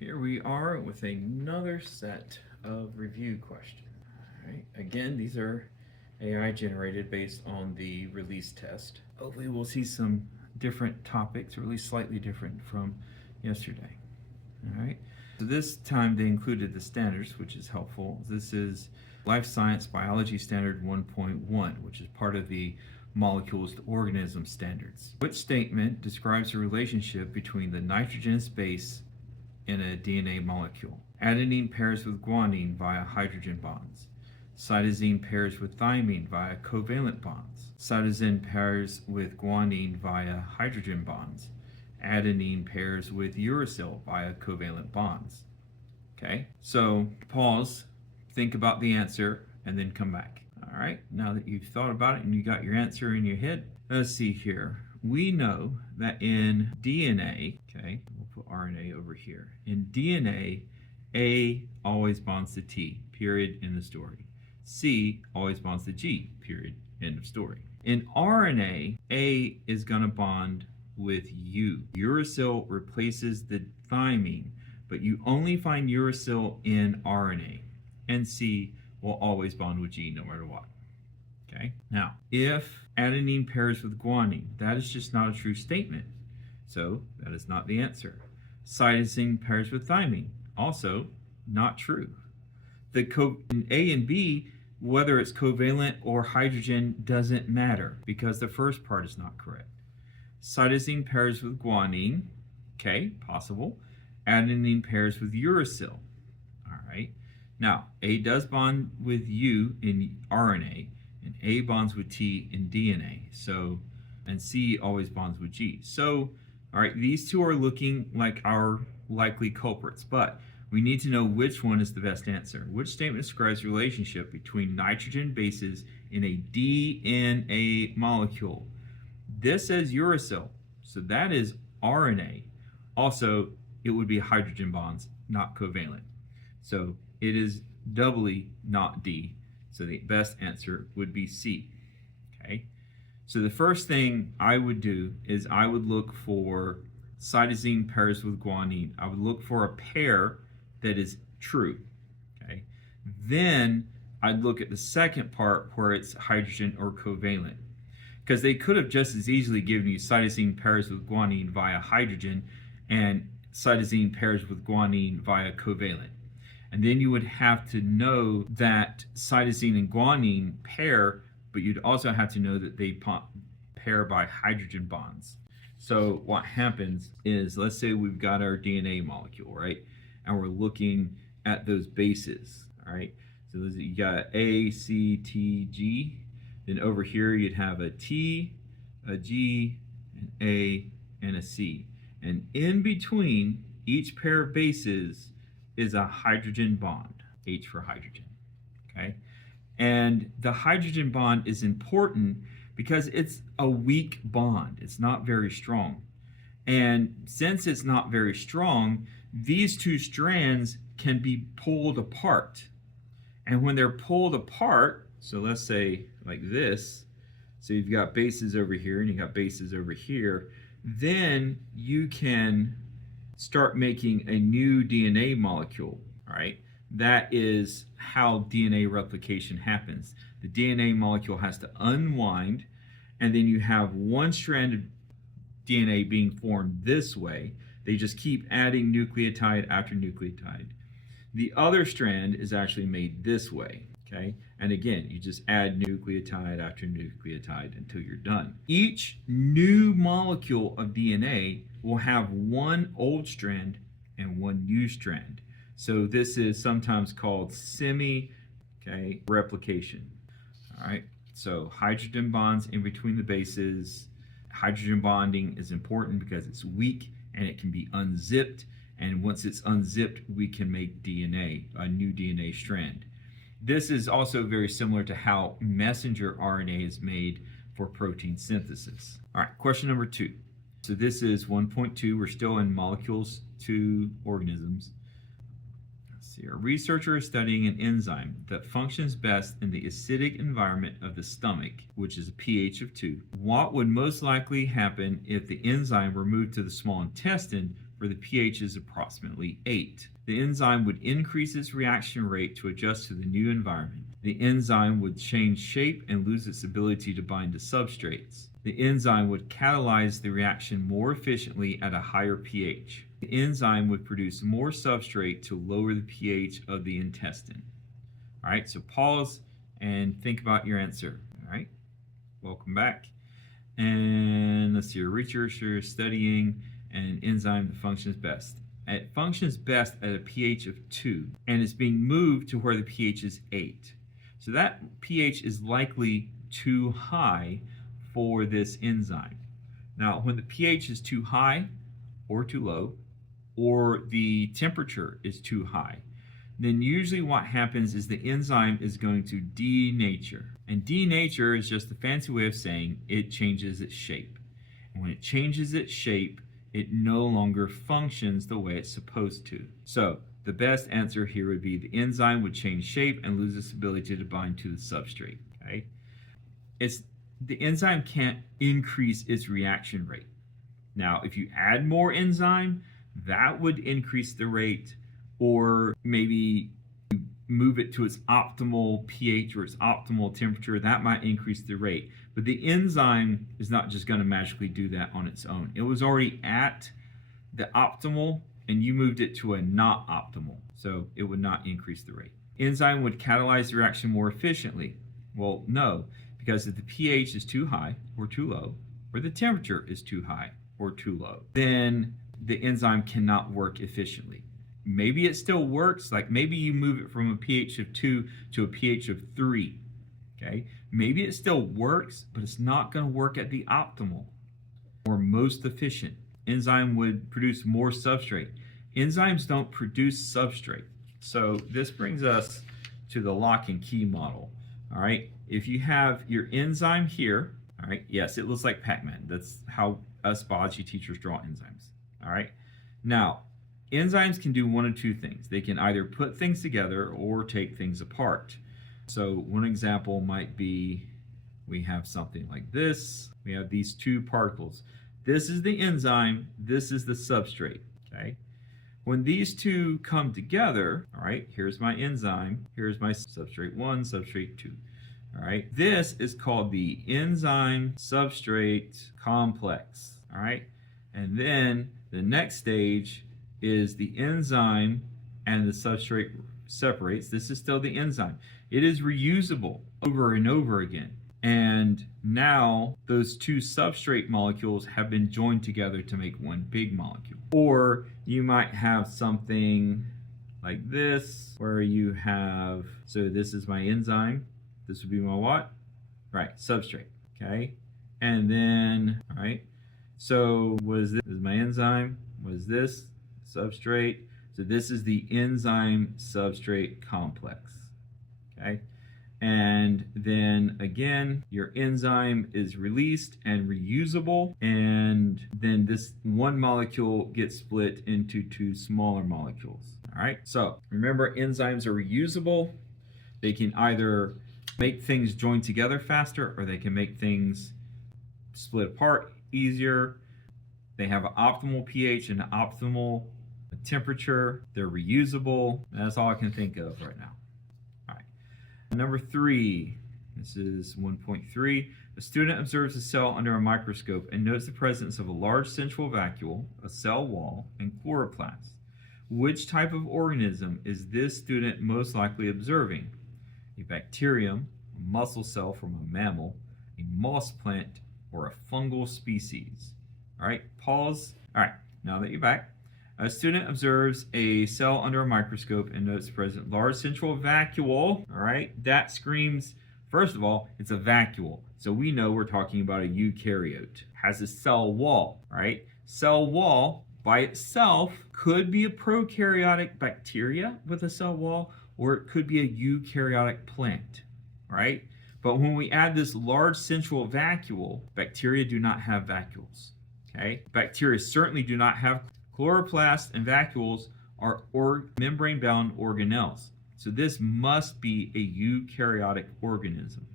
Here we are with another set of review questions. All right. Again, these are AI generated based on the release test. Hopefully we'll see some different topics, or at least slightly different from yesterday. All right. So this time they included the standards, which is helpful. This is Life Science Biology Standard 1.1, which is part of the Molecules to Organisms standards. Which statement describes the relationship between the nitrogenous base in a DNA molecule? Adenine pairs with guanine via hydrogen bonds. Cytosine pairs with thymine via covalent bonds. Cytosine pairs with guanine via hydrogen bonds. Adenine pairs with uracil via covalent bonds. Okay, so pause, think about the answer, and then come back. All right, now that you've thought about it and you got your answer in your head, let's see here. We know that in DNA, okay, we'll put RNA over here. In DNA, A always bonds to T, period, end of story. C always bonds to G, period, end of story. In RNA, A is going to bond with U. Uracil replaces the thymine, but you only find uracil in RNA. And C will always bond with G no matter what. Okay. Now, if adenine pairs with guanine, that is just not a true statement. So that is not the answer. Cytosine pairs with thymine, also not true. The A and B, whether it's covalent or hydrogen, doesn't matter because the first part is not correct. Cytosine pairs with guanine, okay, possible. Adenine pairs with uracil, all right. Now, A does bond with U in RNA, and A bonds with T in DNA. So, and C always bonds with G. So, all right, these two are looking like our likely culprits, but we need to know which one is the best answer. Which statement describes the relationship between nitrogen bases in a DNA molecule? This says uracil, so that is RNA. Also, it would be hydrogen bonds, not covalent. So it is doubly not D. So the best answer would be C. Okay. So the first thing I would do is I would look for cytosine pairs with guanine. I would look for a pair that is true. Okay. Then I'd look at the second part where it's hydrogen or covalent, because they could have just as easily given you cytosine pairs with guanine via hydrogen and cytosine pairs with guanine via covalent. And then you would have to know that cytosine and guanine pair, but you'd also have to know that they pair by hydrogen bonds. So what happens is, let's say we've got our DNA molecule, right? And we're looking at those bases, all right? So you got A, C, T, G. Then over here you'd have a T, a G, an A, and a C. And in between each pair of bases is a hydrogen bond, H for hydrogen, okay? And the hydrogen bond is important because it's a weak bond. It's not very strong. And since it's not very strong, these two strands can be pulled apart. And when they're pulled apart, so let's say like this, so you've got bases over here and you got bases over here, then you can start making a new DNA molecule, right? That is how DNA replication happens. The DNA molecule has to unwind, and then you have one strand of DNA being formed this way. They just keep adding nucleotide after nucleotide. The other strand is actually made this way, okay? And again, you just add nucleotide after nucleotide until you're done. Each new molecule of DNA will have one old strand and one new strand. So this is sometimes called replication. All right, so hydrogen bonds in between the bases. Hydrogen bonding is important because it's weak and it can be unzipped. And once it's unzipped, we can make DNA, a new DNA strand. This is also very similar to how messenger RNA is made for protein synthesis. All right, question number 2. So this is 1.2. We're still in molecules to organisms. Let's see. A researcher is studying an enzyme that functions best in the acidic environment of the stomach, which is a pH of 2. What would most likely happen if the enzyme were moved to the small intestine, where the pH is approximately 8. The enzyme would increase its reaction rate to adjust to the new environment. The enzyme would change shape and lose its ability to bind to substrates. The enzyme would catalyze the reaction more efficiently at a higher pH. The enzyme would produce more substrate to lower the pH of the intestine. All right, so pause and think about your answer. All right, welcome back. And let's see, a researcher studying an enzyme that functions best. It functions best at a pH of 2, and it's being moved to where the pH is 8. So that pH is likely too high for this enzyme. Now, when the pH is too high or too low, or the temperature is too high, then usually what happens is the enzyme is going to denature. And denature is just a fancy way of saying it changes its shape. And when it changes its shape, it no longer functions the way it's supposed to. So the best answer here would be the enzyme would change shape and lose its ability to bind to the substrate. Okay? The enzyme can't increase its reaction rate. Now, if you add more enzyme, that would increase the rate, or maybe move it to its optimal pH or its optimal temperature. That might increase the rate. But the enzyme is not just going to magically do that on its own. It was already at the optimal, and you moved it to a not optimal. So it would not increase the rate. Enzyme would catalyze the reaction more efficiently. Well, no, because if the pH is too high or too low, or the temperature is too high or too low, then the enzyme cannot work efficiently. Maybe it still works, like maybe you move it from a pH of 2 to a pH of 3. Okay, maybe it still works, but it's not going to work at the optimal or most efficient. Enzyme would produce more substrate. Enzymes don't produce substrate. So this brings us to the lock and key model. All right, if you have your enzyme here, all right, yes, it looks like Pac-Man. That's how us biology teachers draw enzymes. All right, now enzymes can do one of two things. They can either put things together or take things apart. So one example might be, we have something like this. We have these two particles. This is the enzyme, this is the substrate, okay? When these two come together, all right, here's my enzyme, here's my substrate 1, substrate 2. All right, this is called the enzyme substrate complex, all right? And then the next stage is the enzyme and the substrate separates. This is still the enzyme. It is reusable over and over again. And now those two substrate molecules have been joined together to make one big molecule. Or you might have something like this, where you have, so this is my enzyme. This would be my what? Right, substrate, okay? And then, all right, so what is this? This is my enzyme. What is this? Substrate. So this is the enzyme substrate complex, okay? And then again, your enzyme is released and reusable, and then this one molecule gets split into two smaller molecules. All right, so remember, enzymes are reusable. They can either make things join together faster, or they can make things split apart easier. They have an optimal pH and an optimal temperature. They're reusable. That's all I can think of right now. All right. Number 3, this is 1.3. A student observes a cell under a microscope and notes the presence of a large central vacuole, a cell wall, and chloroplast. Which type of organism is this student most likely observing? A bacterium, a muscle cell from a mammal, a moss plant, or a fungal species? All right, pause. All right, now that you're back, a student observes a cell under a microscope and notes the present large central vacuole. All right, that screams, first of all, it's a vacuole. So we know we're talking about a eukaryote. Has a cell wall, right? Cell wall by itself could be a prokaryotic bacteria with a cell wall, or it could be a eukaryotic plant, right? But when we add this large central vacuole, bacteria do not have vacuoles, okay? Bacteria certainly do not have chloroplasts, and vacuoles are membrane-bound organelles. So this must be a eukaryotic organism.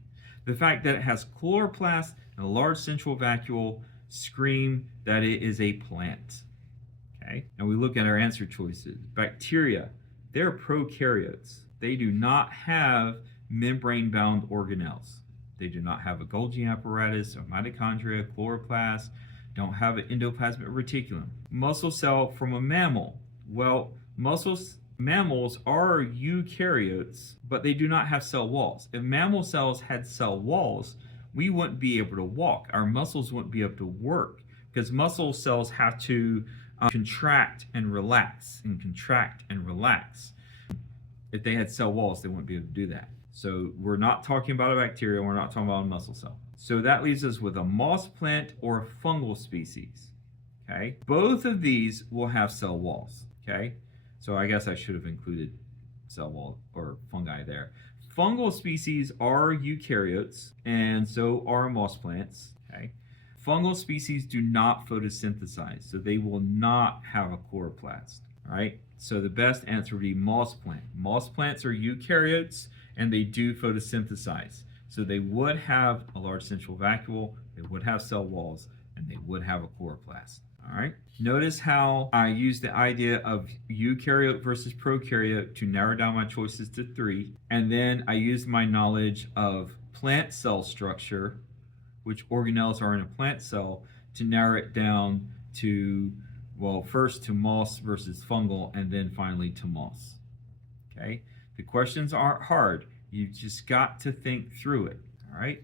The fact that it has chloroplasts and a large central vacuole scream that it is a plant. Okay, and we look at our answer choices. Bacteria, they're prokaryotes. They do not have membrane-bound organelles. They do not have a Golgi apparatus or mitochondria, chloroplast, don't have an endoplasmic reticulum. Muscle cell from a mammal. Well, mammals are eukaryotes, but they do not have cell walls. If mammal cells had cell walls, we wouldn't be able to walk. Our muscles wouldn't be able to work because muscle cells have to contract and relax and contract and relax. If they had cell walls, they wouldn't be able to do that. So we're not talking about a bacteria, we're not talking about a muscle cell. So that leaves us with a moss plant or a fungal species. Okay, both of these will have cell walls. Okay, so I guess I should have included cell wall or fungi there. Fungal species are eukaryotes, and so are moss plants. Okay, fungal species do not photosynthesize, so they will not have a chloroplast. All right, so the best answer would be moss plant. Moss plants are eukaryotes, and they do photosynthesize. So they would have a large central vacuole, they would have cell walls, and they would have a chloroplast. All right. Notice how I use the idea of eukaryote versus prokaryote to narrow down my choices to 3. And then I use my knowledge of plant cell structure, which organelles are in a plant cell, to narrow it down to, well, first to moss versus fungal, and then finally to moss. Okay. The questions aren't hard. You've just got to think through it. All right.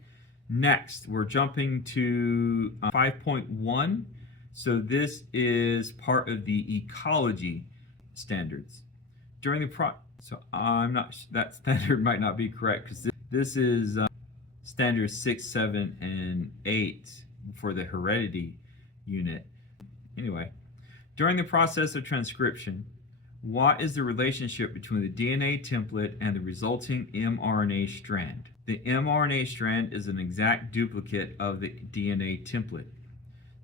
Next, we're jumping to 5.1. So this is part of the ecology standards. During the so I'm not, that standard might not be correct because this is standards 6, 7, and 8 for the heredity unit. Anyway, during the process of transcription, what is the relationship between the DNA template and the resulting mRNA strand? The mRNA strand is an exact duplicate of the DNA template.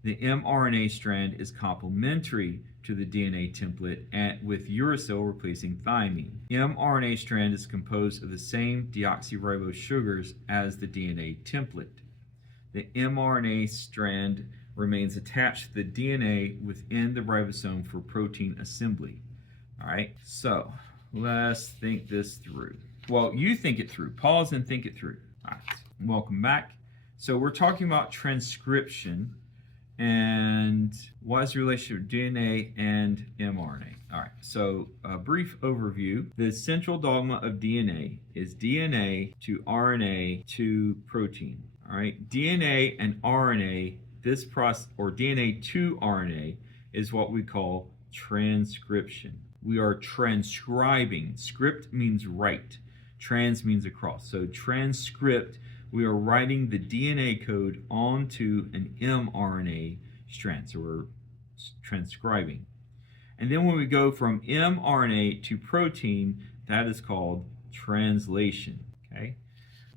The mRNA strand is complementary to the DNA template and with uracil replacing thymine. mRNA strand is composed of the same deoxyribose sugars as the DNA template. The mRNA strand remains attached to the DNA within the ribosome for protein assembly. All right, so let's think this through. Well, you think it through. Pause and think it through. All right, welcome back. So we're talking about transcription and what is the relationship of DNA and mRNA. All right, so a brief overview. The central dogma of DNA is DNA to RNA to protein. All right, DNA and RNA, this process, or DNA to RNA, is what we call transcription. We are transcribing. Script means write. Trans means across. So transcript, we are writing the DNA code onto an mRNA strand. So we're transcribing. And then when we go from mRNA to protein, that is called translation. Okay?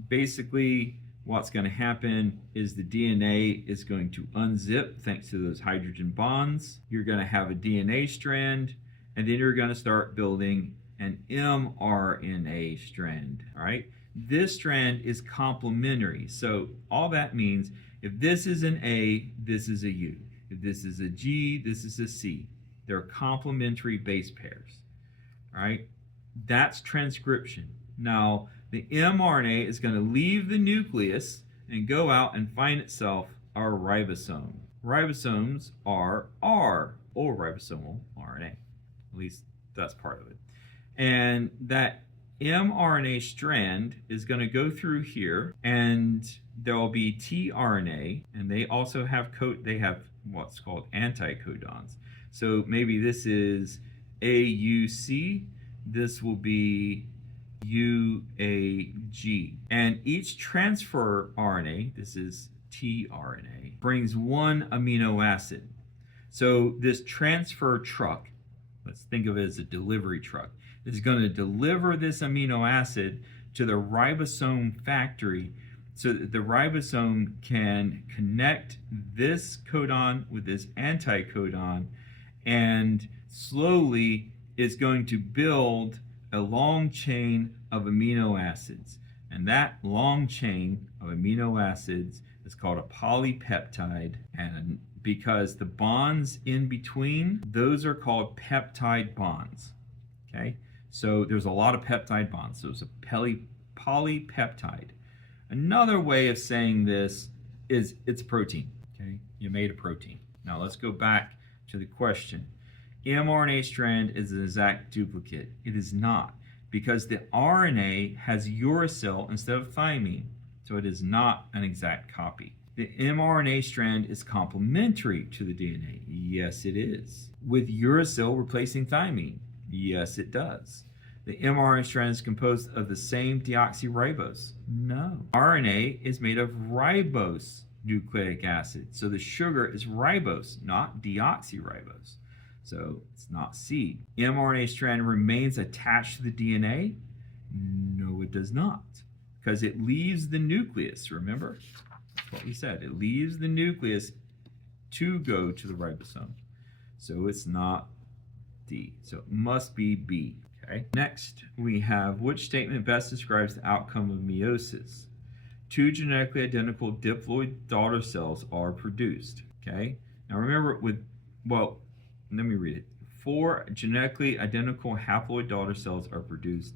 Basically, what's going to happen is the DNA is going to unzip thanks to those hydrogen bonds. You're going to have a DNA strand, and then you're going to start building an mRNA strand. All right? This strand is complementary. So all that means, if this is an A, this is a U. If this is a G, this is a C. They're complementary base pairs. All right? That's transcription. Now, the mRNA is going to leave the nucleus and go out and find itself a ribosome. Ribosomes are R, or ribosomal RNA. At least that's part of it. And that mRNA strand is going to go through here, and there will be tRNA, and they also have what's called anticodons. So maybe this is AUC, this will be UAG. And each transfer RNA, this is tRNA, brings one amino acid. So this transfer truck, let's think of it as a delivery truck, is going to deliver this amino acid to the ribosome factory so that the ribosome can connect this codon with this anticodon, and slowly is going to build a long chain of amino acids. And that long chain of amino acids is called a polypeptide, and because the bonds in between, those are called peptide bonds. Okay, so there's a lot of peptide bonds. So it's a polypeptide. Another way of saying this is it's a protein. Okay, you made a protein. Now let's go back to the question. mRNA strand is an exact duplicate. It is not, because the RNA has uracil instead of thymine, so it is not an exact copy. The mRNA strand is complementary to the DNA. Yes, it is. With uracil replacing thymine. Yes, it does. The mRNA strand is composed of the same deoxyribose. No. RNA is made of ribose nucleic acid. So the sugar is ribose, not deoxyribose. So it's not C. mRNA strand remains attached to the DNA? No, it does not. Because it leaves the nucleus, remember? That's what we said. It leaves the nucleus to go to the ribosome. So it's not D. So it must be B. Okay. Next, we have which statement best describes the outcome of meiosis? 2 genetically identical diploid daughter cells are produced. Okay. Now remember let me read it. 4 genetically identical haploid daughter cells are produced.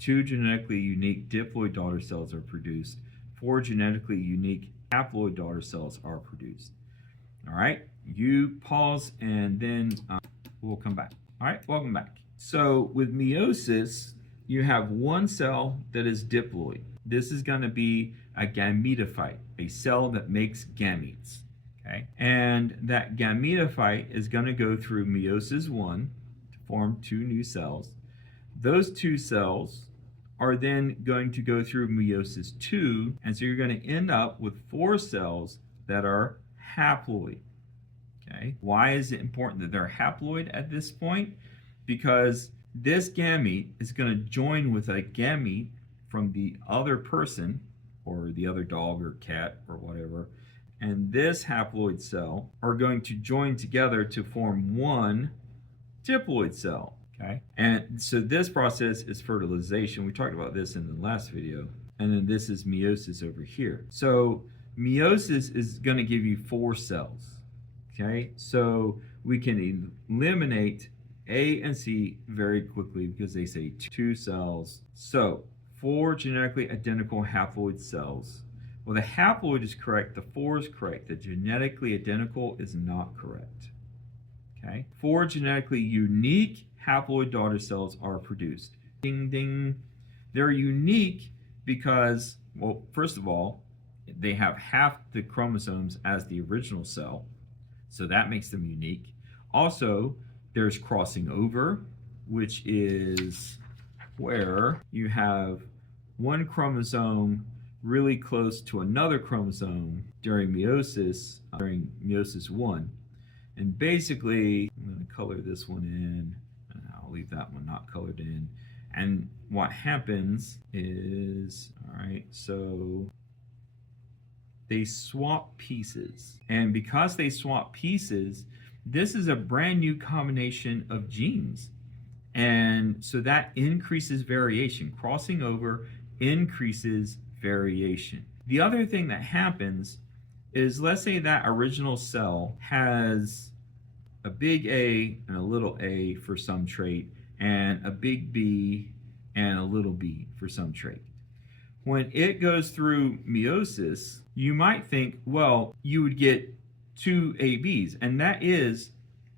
2 genetically unique diploid daughter cells are produced. 4 genetically unique haploid daughter cells are produced. All right. You pause and then we'll come back. All right. Welcome back. So with meiosis, you have one cell that is diploid. This is going to be a gametophyte, a cell that makes gametes. Okay? And that gametophyte is going to go through meiosis 1 to form 2 new cells. Those 2 cells are then going to go through meiosis 2, and so you're going to end up with 4 cells that are haploid. Okay? Why is it important that they're haploid at this point? Because this gamete is going to join with a gamete from the other person, or the other dog or cat or whatever, and this haploid cell are going to join together to form one diploid cell. Okay, and so this process is fertilization. We talked about this in the last video, and then this is meiosis over here. So meiosis is going to give you 4 cells. Okay, so we can eliminate A and C very quickly because they say 2 cells. So 4 genetically identical haploid cells. Well, the haploid is correct, the 4 is correct. The genetically identical is not correct. Okay, 4 genetically unique haploid daughter cells are produced. Ding, ding. They're unique because, well, first of all, they have half the chromosomes as the original cell, so that makes them unique. Also, there's crossing over, which is where you have one chromosome really close to another chromosome during meiosis 1. And basically, I'm going to color this one in, and I'll leave that one not colored in. And what happens is, all right, so they swap pieces. And because they swap pieces, this is a brand new combination of genes. And so that increases variation. Crossing over increases variation. The other thing that happens is, let's say that original cell has a big A and a little a for some trait, and a big B and a little b for some trait. When it goes through meiosis, you might think, well, you would get 2 ABs, and that is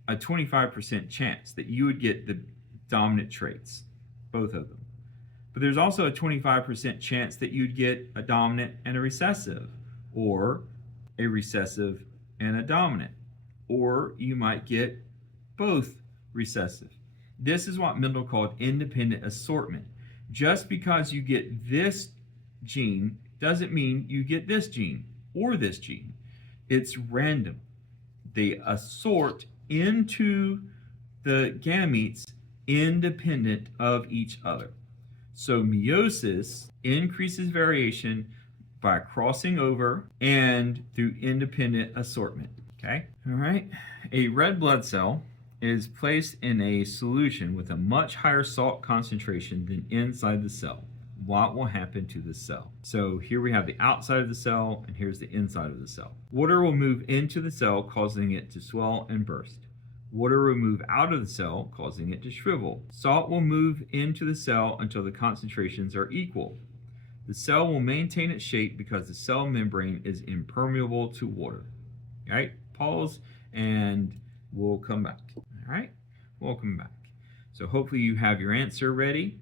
a 25% chance that you would get the dominant traits, both of them. But there's also a 25% chance that you'd get a dominant and a recessive, or a recessive and a dominant, or you might get both recessive. This is what Mendel called independent assortment. Just because you get this gene doesn't mean you get this gene or this gene. It's random. They assort into the gametes independent of each other. So meiosis increases variation by crossing over and through independent assortment. Okay? All right. A red blood cell is placed in a solution with a much higher salt concentration than inside the cell. what will happen to the cell. So here we have the outside of the cell, and here's the inside of the cell. Water will move into the cell, causing it to swell and burst. Water will move out of the cell, causing it to shrivel. Salt will move into the cell until the concentrations are equal. The cell will maintain its shape because the cell membrane is impermeable to water. All right, pause, and we'll come back. All right, welcome back. So hopefully you have your answer ready.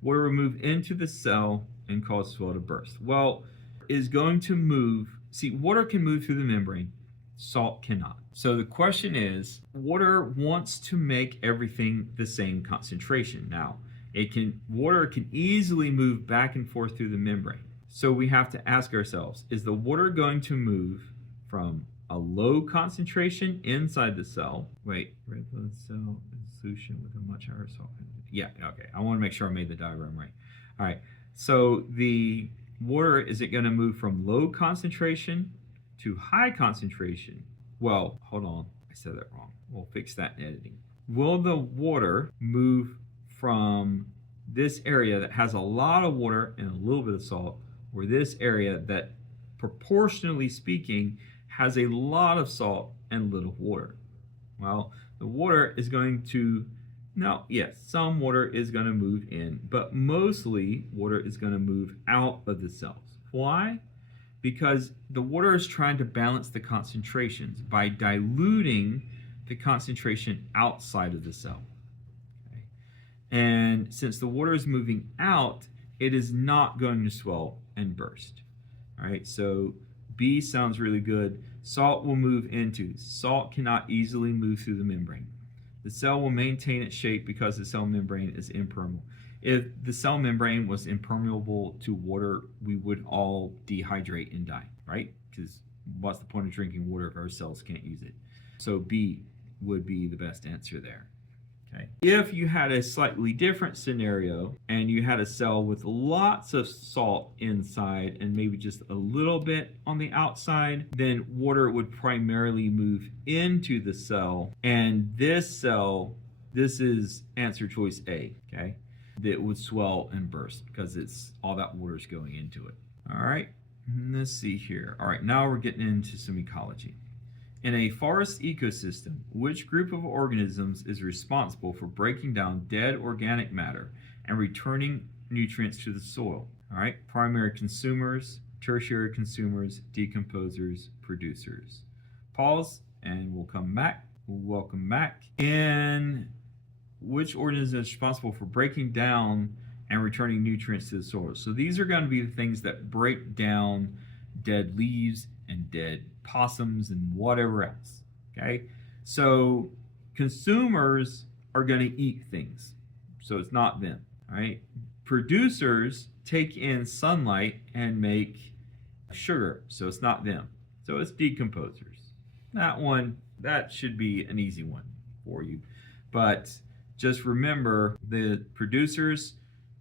Water will move into the cell and cause swell to burst. Well, is going to move. See, water can move through the membrane. Salt cannot. So the question is, water wants to make everything the same concentration. Now, water can easily move back and forth through the membrane. So we have to ask ourselves, is the water going to move from a low concentration inside the cell? Wait, red blood cell is solution with a much higher salt. Yeah, okay. I want to make sure I made the diagram right. All right. So the water, is it going to move from low concentration to high concentration? Well, hold on. I said that wrong. We'll fix that in editing. Will the water move from this area that has a lot of water and a little bit of salt, or this area that, proportionally speaking, has a lot of salt and little water? Well, the water is going to, yes, some water is going to move in, but mostly water is going to move out of the cells. Why? Because the water is trying to balance the concentrations by diluting the concentration outside of the cell. Okay? And since the water is moving out, it is not going to swell and burst. All right, so B sounds really good. Salt will move into. Salt cannot easily move through the membrane. The cell will maintain its shape because the cell membrane is impermeable. If the cell membrane was impermeable to water, we would all dehydrate and die, right? Because what's the point of drinking water if our cells can't use it? So B would be the best answer there. Okay. If you had a slightly different scenario and you had a cell with lots of salt inside and maybe just a little bit on the outside, then water would primarily move into the cell. And this cell, this is answer choice A, okay? That would swell and burst because it's all that water is going into it. All right, let's see here. All right, now we're getting into some ecology. In a forest ecosystem, which group of organisms is responsible for breaking down dead organic matter and returning nutrients to the soil? All right, primary consumers, tertiary consumers, decomposers, producers. Pause, and we'll come back. Welcome back. And which organism is responsible for breaking down and returning nutrients to the soil? So these are going to be the things that break down dead leaves and dead possums and whatever else. Okay, so consumers are going to eat things, so it's not them. All right, producers take in sunlight and make sugar, so it's not them. So it's decomposers. That should be an easy one for you, but just remember the producers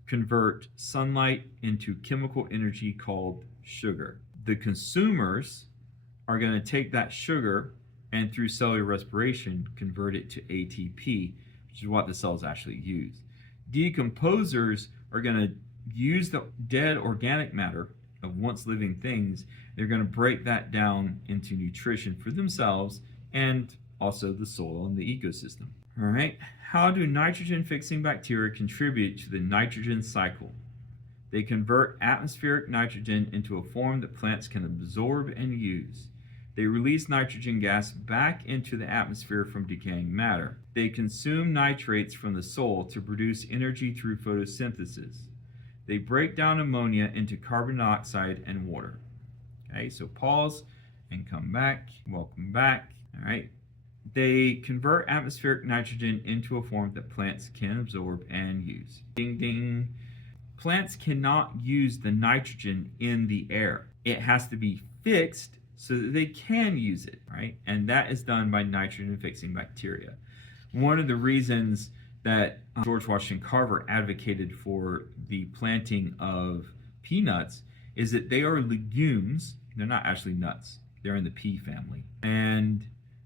convert sunlight into chemical energy called sugar. The consumers are going to take that sugar and through cellular respiration convert it to ATP, which is what the cells actually use. Decomposers are going to use the dead organic matter of once living things. They're going to break that down into nutrition for themselves and also the soil and the ecosystem. All right, how do nitrogen-fixing bacteria contribute to the nitrogen cycle? They convert atmospheric nitrogen into a form that plants can absorb and use. They release nitrogen gas back into the atmosphere from decaying matter. They consume nitrates from the soil to produce energy through photosynthesis. They break down ammonia into carbon dioxide and water. Okay, so pause and come back. Welcome back. All right. They convert atmospheric nitrogen into a form that plants can absorb and use. Ding, ding. Plants cannot use the nitrogen in the air. It has to be fixed so that they can use it, right? And that is done by nitrogen-fixing bacteria. One of the reasons that George Washington Carver advocated for the planting of peanuts is that they are legumes. They're not actually nuts. They're in the pea family. And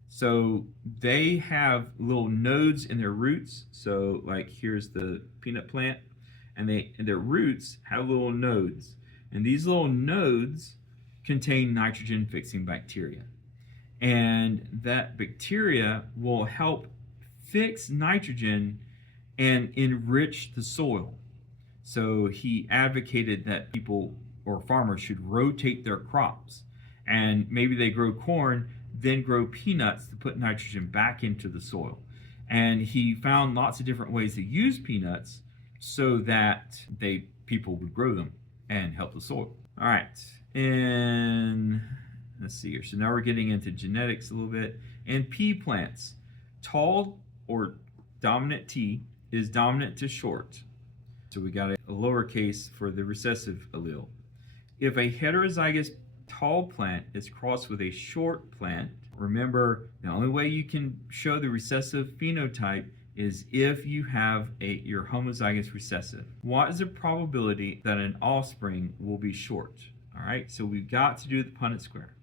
so they have little nodes in their roots. So like here's the peanut plant. and their roots have little nodes. And these little nodes contain nitrogen-fixing bacteria. And that bacteria will help fix nitrogen and enrich the soil. So he advocated that people or farmers should rotate their crops. And maybe they grow corn, then grow peanuts to put nitrogen back into the soil. And he found lots of different ways to use peanuts so that people would grow them and help the soil. All right, and let's see here. So now we're getting into genetics a little bit. And pea plants, tall or dominant T is dominant to short. So we got a lowercase for the recessive allele. If a heterozygous tall plant is crossed with a short plant, remember the only way you can show the recessive phenotype is if you have your homozygous recessive. What is the probability that an offspring will be short? All right, so we've got to do the Punnett square.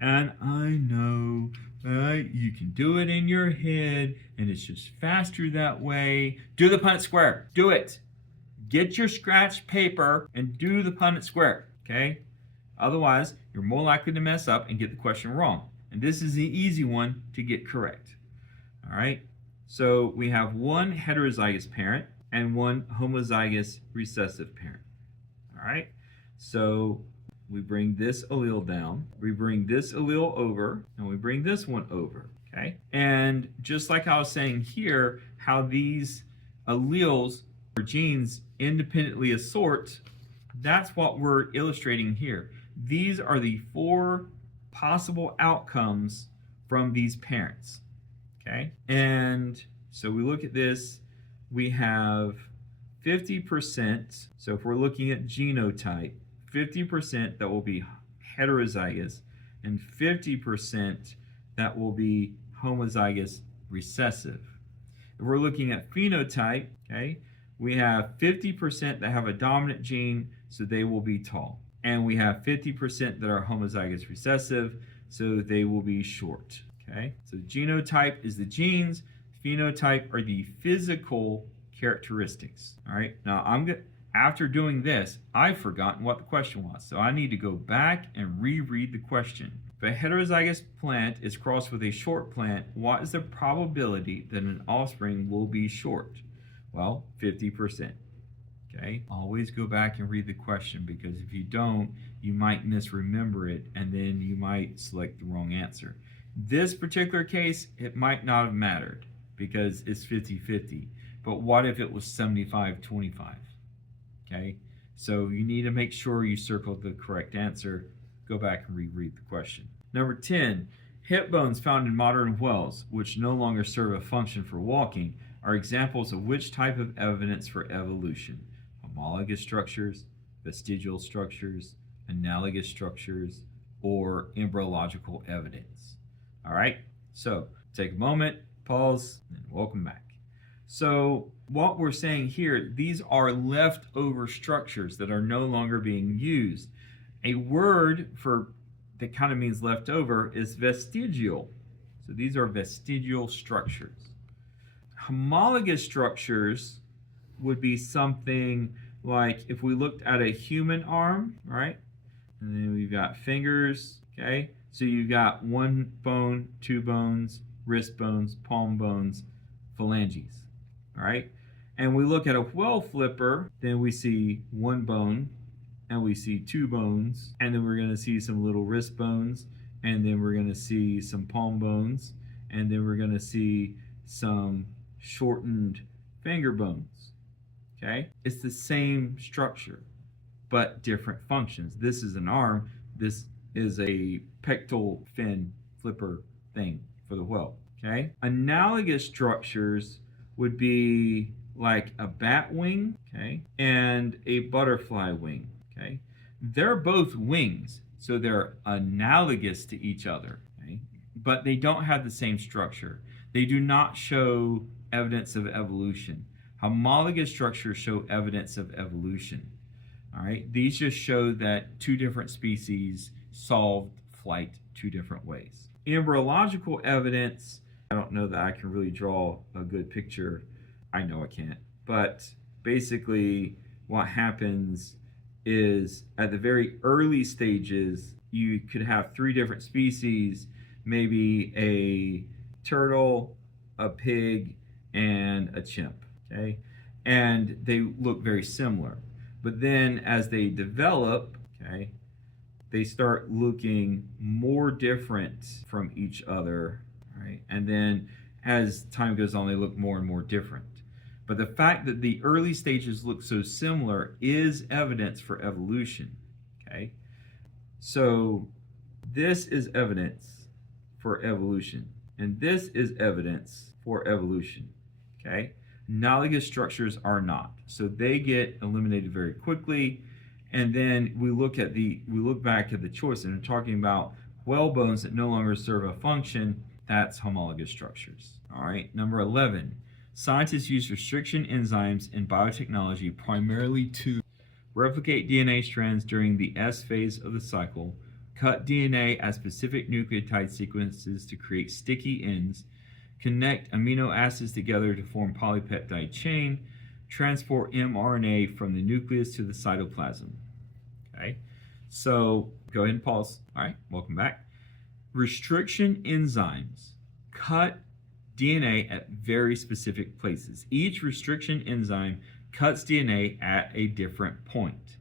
And I know you can do it in your head, and it's just faster that way. Do the Punnett square. Do it. Get your scratch paper and do the Punnett square, okay? Otherwise, you're more likely to mess up and get the question wrong. And this is the easy one to get correct. All right? So we have one heterozygous parent and one homozygous recessive parent. All right? So we bring this allele down, we bring this allele over, and we bring this one over. Okay? And just like I was saying here, how these alleles or genes independently assort, that's what we're illustrating here. These are the 4 possible outcomes from these parents. Okay? And so we look at this, we have 50%. So if we're looking at genotype, 50% that will be heterozygous and 50% that will be homozygous recessive. If we're looking at phenotype, okay, we have 50% that have a dominant gene, so they will be tall. And we have 50% that are homozygous recessive, so they will be short. Okay, so genotype is the genes, phenotype are the physical characteristics. All right, now after doing this, I've forgotten what the question was, so I need to go back and reread the question. If a heterozygous plant is crossed with a short plant, what is the probability that an offspring will be short? Well, 50%. Okay, always go back and read the question, because if you don't, you might misremember it and then you might select the wrong answer. This particular case, it might not have mattered because it's 50-50. But what if it was 75-25? Okay, so you need to make sure you circle the correct answer. Go back and reread the question. Number 10, hip bones found in modern whales, which no longer serve a function for walking, are examples of which type of evidence for evolution? Homologous structures, vestigial structures, analogous structures, or embryological evidence. All right, so take a moment, pause, and welcome back. So what we're saying here, these are leftover structures that are no longer being used. A word that kind of means leftover is vestigial. So these are vestigial structures. Homologous structures would be something like if we looked at a human arm, right? And then we've got fingers, okay? So you've got 1 bone, 2 bones, wrist bones, palm bones, phalanges, all right? And we look at a whale flipper, then we see 1 bone, and we see 2 bones, and then we're gonna see some little wrist bones, and then we're gonna see some palm bones, and then we're gonna see some shortened finger bones, okay? It's the same structure, but different functions. This is an arm, this is a pectoral fin flipper thing for the whale, okay? Analogous structures would be like a bat wing, okay, and a butterfly wing, okay? They're both wings, so they're analogous to each other, okay? But they don't have the same structure. They do not show evidence of evolution. Homologous structures show evidence of evolution, all right? These just show that 2 different species solved flight 2 different ways. Embryological evidence, I don't know that I can really draw a good picture. I know I can't. But basically, what happens is at the very early stages, you could have three different species, maybe a turtle, a pig, and a chimp. Okay, and they look very similar. But then as they develop, okay, they start looking more different from each other, right? And then as time goes on, they look more and more different. But the fact that the early stages look so similar is evidence for evolution, okay? So this is evidence for evolution, and this is evidence for evolution, okay? Analogous structures are not. So they get eliminated very quickly. And then we look back at the choice, and we're talking about whale bones that no longer serve a function. That's homologous structures. All right, number 11. Scientists use restriction enzymes in biotechnology primarily to replicate DNA strands during the S phase of the cycle, cut DNA as specific nucleotide sequences to create sticky ends, connect amino acids together to form polypeptide chain, transport mRNA from the nucleus to the cytoplasm. Okay, so go ahead and pause. All right, welcome back. Restriction enzymes cut DNA at very specific places. Each restriction enzyme cuts DNA at a different point.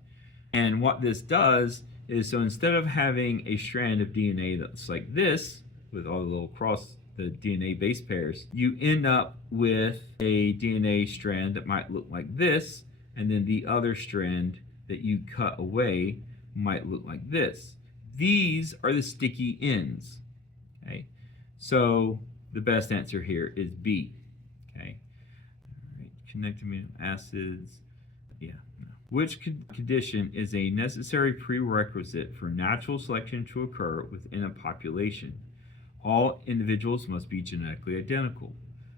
And what this does is, so instead of having a strand of DNA that's like this, with all the little cross the DNA base pairs, you end up with a DNA strand that might look like this, and then the other strand that you cut away might look like this. These are the sticky ends. Okay, so the best answer here is B. Okay, all right. Connect amino acids. Yeah. No. Which condition is a necessary prerequisite for natural selection to occur within a population? All individuals must be genetically identical.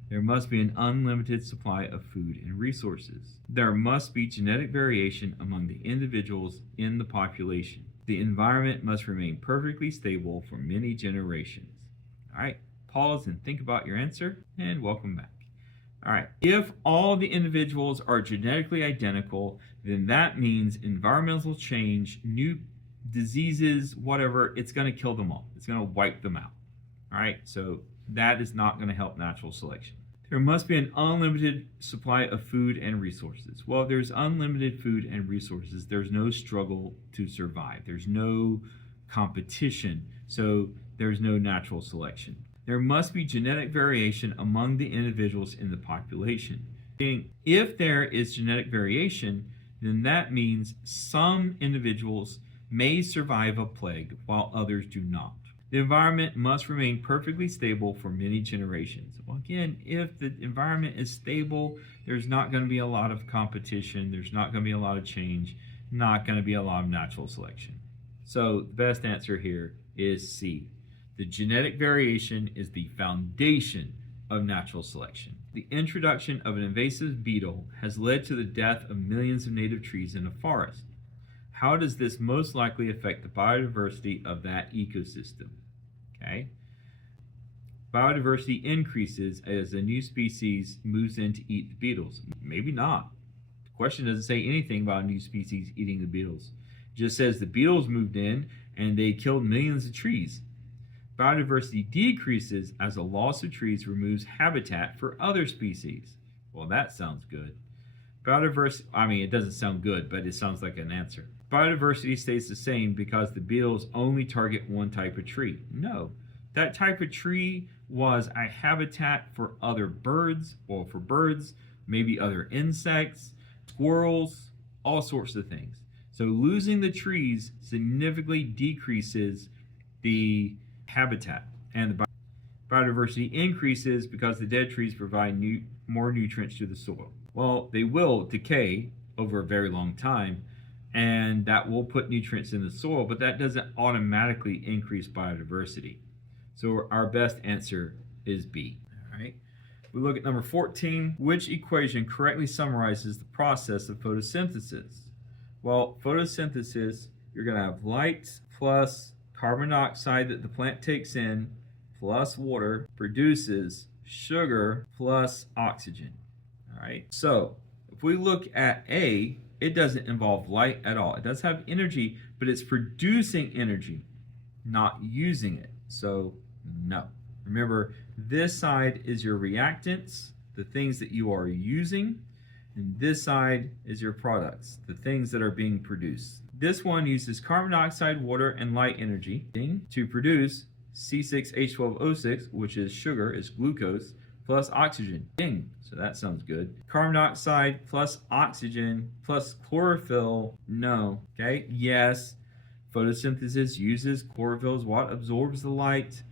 There must be an unlimited supply of food and resources. There must be genetic variation among the individuals in the population. The environment must remain perfectly stable for many generations. All right, pause and think about your answer, and welcome back. All right, if all the individuals are genetically identical, then that means environmental change, new diseases, whatever, it's going to kill them all. It's going to wipe them out. All right, so that is not going to help natural selection. There must be an unlimited supply of food and resources. Well, if there's unlimited food and resources, there's no struggle to survive. There's no competition, so there's no natural selection. There must be genetic variation among the individuals in the population. If there is genetic variation, then that means some individuals may survive a plague while others do not. The environment must remain perfectly stable for many generations. Well, again, if the environment is stable, there's not going to be a lot of competition, there's not going to be a lot of change, not going to be a lot of natural selection. So the best answer here is C. The genetic variation is the foundation of natural selection. The introduction of an invasive beetle has led to the death of millions of native trees in a forest. How does this most likely affect the biodiversity of that ecosystem? Okay. Biodiversity increases as a new species moves in to eat the beetles. Maybe not. The question doesn't say anything about a new species eating the beetles. It just says the beetles moved in and they killed millions of trees. Biodiversity decreases as a loss of trees removes habitat for other species. Well, that sounds good. Biodiversity, it doesn't sound good, but it sounds like an answer. Biodiversity stays the same because the beetles only target one type of tree. No, that type of tree was a habitat for other birds, or for birds, maybe other insects, squirrels, all sorts of things. So losing the trees significantly decreases the habitat, and the biodiversity increases because the dead trees provide more nutrients to the soil. Well, they will decay over a very long time, and that will put nutrients in the soil, but that doesn't automatically increase biodiversity. So our best answer is B. All right. We look at number 14. Which equation correctly summarizes the process of photosynthesis? Well, photosynthesis, you're going to have light plus carbon dioxide that the plant takes in plus water produces sugar plus oxygen. All right. So if we look at A, it doesn't involve light at all. It does have energy, but it's producing energy, not using it. So no. Remember, this side is your reactants, the things that you are using, and this side is your products, the things that are being produced. This one uses carbon dioxide, water, and light energy to produce C6H12O6, which is sugar, is glucose, plus oxygen. Ding. So that sounds good. Carbon dioxide plus oxygen plus chlorophyll. No. Okay. Yes. Photosynthesis uses chlorophyll is what absorbs the light,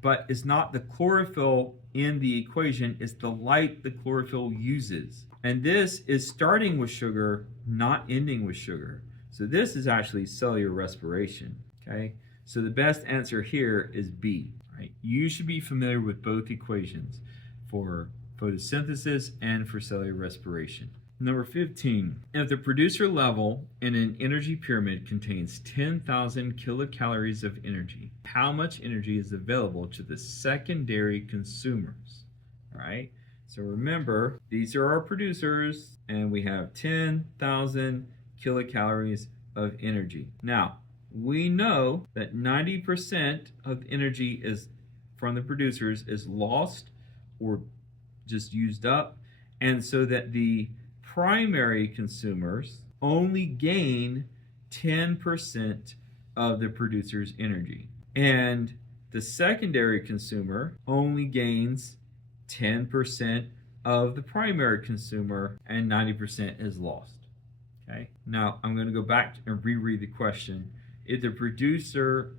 but it's not the chlorophyll in the equation, it's the light the chlorophyll uses. And this is starting with sugar, not ending with sugar. So this is actually cellular respiration. Okay. So the best answer here is B. Right? You should be familiar with both equations for photosynthesis and for cellular respiration. Number 15, if the producer level in an energy pyramid contains 10,000 kilocalories of energy, how much energy is available to the secondary consumers? All right, so remember, these are our producers, and we have 10,000 kilocalories of energy. Now, we know that 90% of energy is from the producers is lost or just used up, and so that the primary consumers only gain 10% of the producer's energy, and the secondary consumer only gains 10% of the primary consumer, and 90% is lost. Okay, now I'm going to go back and reread the question. If the producer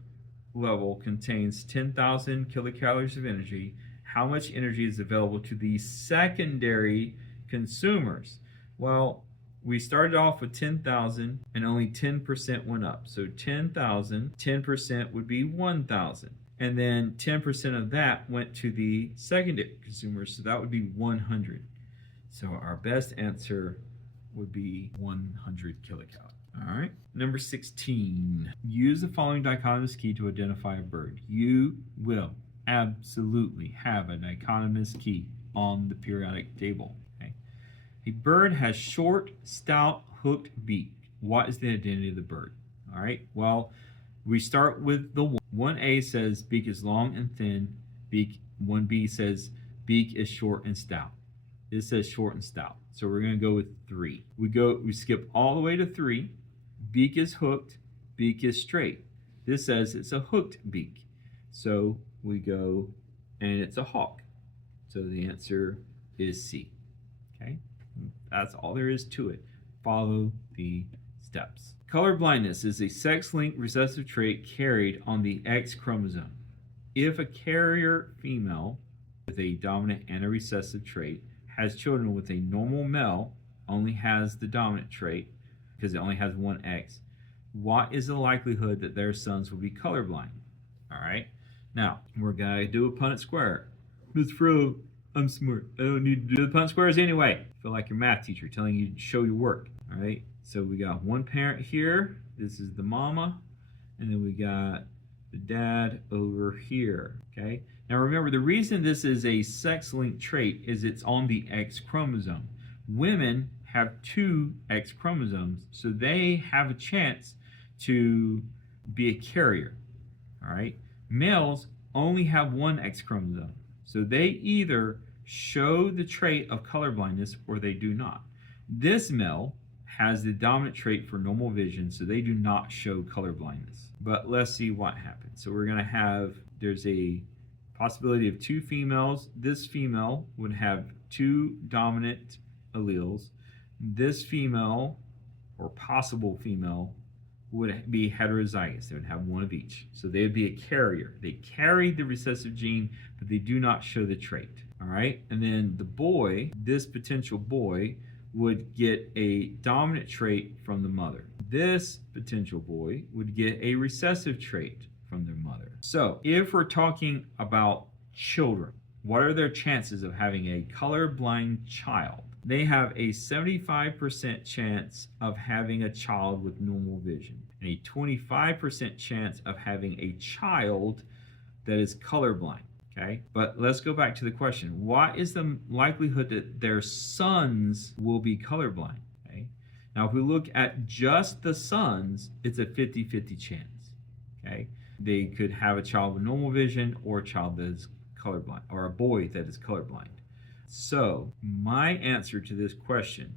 level contains 10,000 kilocalories of energy, how much energy is available to the secondary consumers? Well, we started off with 10,000 and only 10% went up. So 10,000, 10% would be 1,000. And then 10% of that went to the secondary consumers, so that would be 100. So our best answer would be 100 kilocalories. All right. Number 16. Use the following dichotomous key to identify a bird. You will absolutely have a dichotomous key on the periodic table. Okay. A bird has short, stout, hooked beak. What is the identity of the bird? All right. Well, we start with the 1A says beak is long and thin. Beak 1B says beak is short and stout. This says short and stout. So we're going to go with 3. We skip all the way to 3. Beak is hooked, beak is straight. This says it's a hooked beak. So we go, and it's a hawk. So the answer is C. Okay? That's all there is to it. Follow the steps. Color blindness is a sex-linked recessive trait carried on the X chromosome. If a carrier female with a dominant and a recessive trait has children with a normal male, only has the dominant trait because it only has one X, what is the likelihood that their sons will be colorblind? All right. Now, we're going to do a Punnett square. Ms. Fro, I'm smart. I don't need to do the Punnett squares anyway. I feel like your math teacher telling you to show your work. All right. So we got one parent here. This is the mama. And then we got the dad over here. Okay. Now remember, the reason this is a sex-linked trait is it's on the X chromosome. Women have 2 X chromosomes, so they have a chance to be a carrier. All right. Males only have 1 X chromosome, so they either show the trait of colorblindness or they do not. This male has the dominant trait for normal vision, so they do not show colorblindness. But let's see what happens. So we're going to have, there's a possibility of 2 females. This female would have 2 dominant alleles. This female, or possible female, would be heterozygous. They would have 1 of each. So they would be a carrier. They carry the recessive gene, but they do not show the trait. All right? And then the boy, this potential boy, would get a dominant trait from the mother. This potential boy would get a recessive trait from their mother. So if we're talking about children, what are their chances of having a colorblind child? They have a 75% chance of having a child with normal vision, and a 25% chance of having a child that is colorblind. Okay, but let's go back to the question. What is the likelihood that their sons will be colorblind? Okay, Now, if we look at just the sons, it's a 50-50 chance. Okay, they could have a child with normal vision or a child that is colorblind, or a boy that is colorblind. So my answer to this question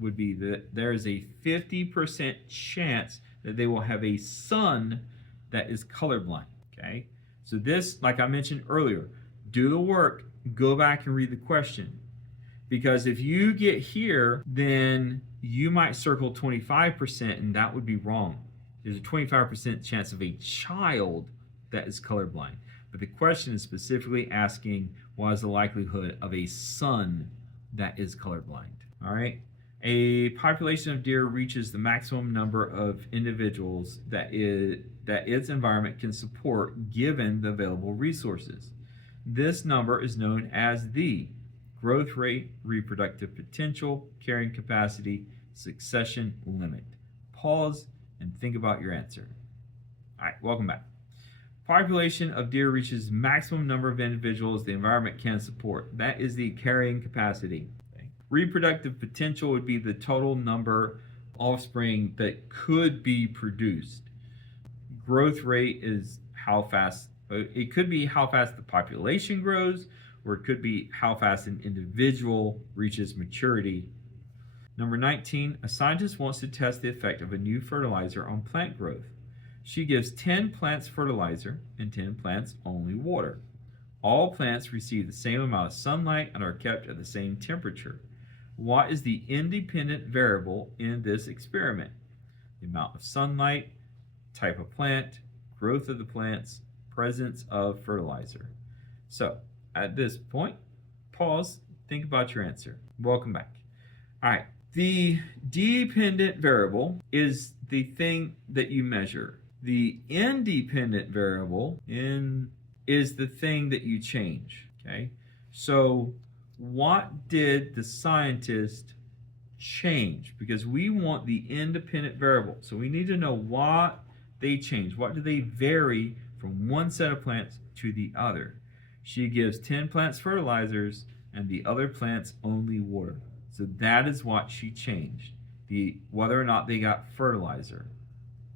would be that there is a 50% chance that they will have a son that is colorblind. Okay, so this, like I mentioned earlier, do the work, go back and read the question. Because if you get here, then you might circle 25%, and that would be wrong. There's a 25% chance of a child that is colorblind. But the question is specifically asking, what is the likelihood of a son that is colorblind? All right. A population of deer reaches the maximum number of individuals that its environment can support given the available resources. This number is known as the growth rate, reproductive potential, carrying capacity, succession limit. Pause and think about your answer. All right, welcome back. Population of deer reaches maximum number of individuals the environment can support. That is the carrying capacity. Okay. Reproductive potential would be the total number of offspring that could be produced. Growth rate is how fast, it could be how fast the population grows, or it could be how fast an individual reaches maturity. Number 19, a scientist wants to test the effect of a new fertilizer on plant growth. She gives 10 plants fertilizer and 10 plants only water. All plants receive the same amount of sunlight and are kept at the same temperature. What is the independent variable in this experiment? The amount of sunlight, type of plant, growth of the plants, presence of fertilizer. So, at this point, pause, think about your answer. Welcome back. All right, the dependent variable is the thing that you measure. The independent variable is the thing that you change, okay? So what did the scientist change? Because we want the independent variable. So we need to know what they change. What do they vary from one set of plants to the other? She gives 10 plants fertilizers and the other plants only water. So that is what she changed, whether or not they got fertilizer.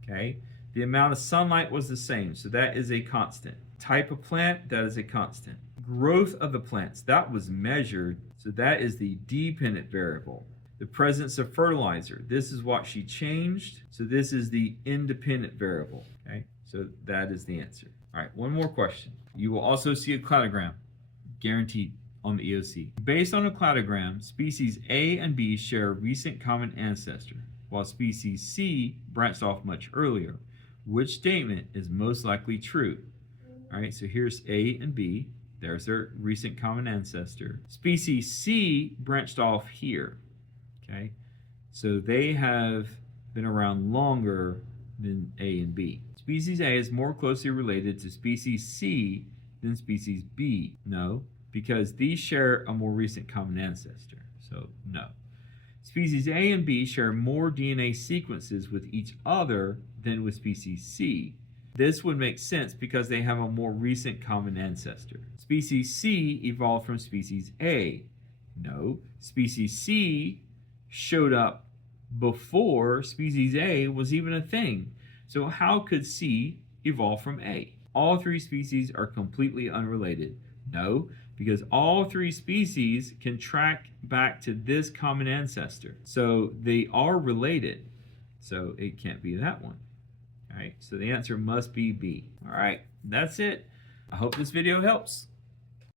Okay? The amount of sunlight was the same, so that is a constant. Type of plant, that is a constant. Growth of the plants, that was measured, so that is the dependent variable. The presence of fertilizer, this is what she changed, so this is the independent variable. Okay? So that is the answer. All right, one more question. You will also see a cladogram, guaranteed, on the EOC. Based on a cladogram, species A and B share a recent common ancestor, while species C branched off much earlier. Which statement is most likely true? All right, so here's A and B. There's their recent common ancestor. Species C branched off here. Okay, so they have been around longer than A and B. Species A is more closely related to species C than species B. No, because these share a more recent common ancestor. So no. Species A and B share more DNA sequences with each other than with species C. This would make sense because they have a more recent common ancestor. Species C evolved from species A. No, species C showed up before species A was even a thing. So how could C evolve from A? All three species are completely unrelated. No, because all three species can track back to this common ancestor. So they are related. So it can't be that one. All right, so the answer must be B. All right, that's it. I hope this video helps.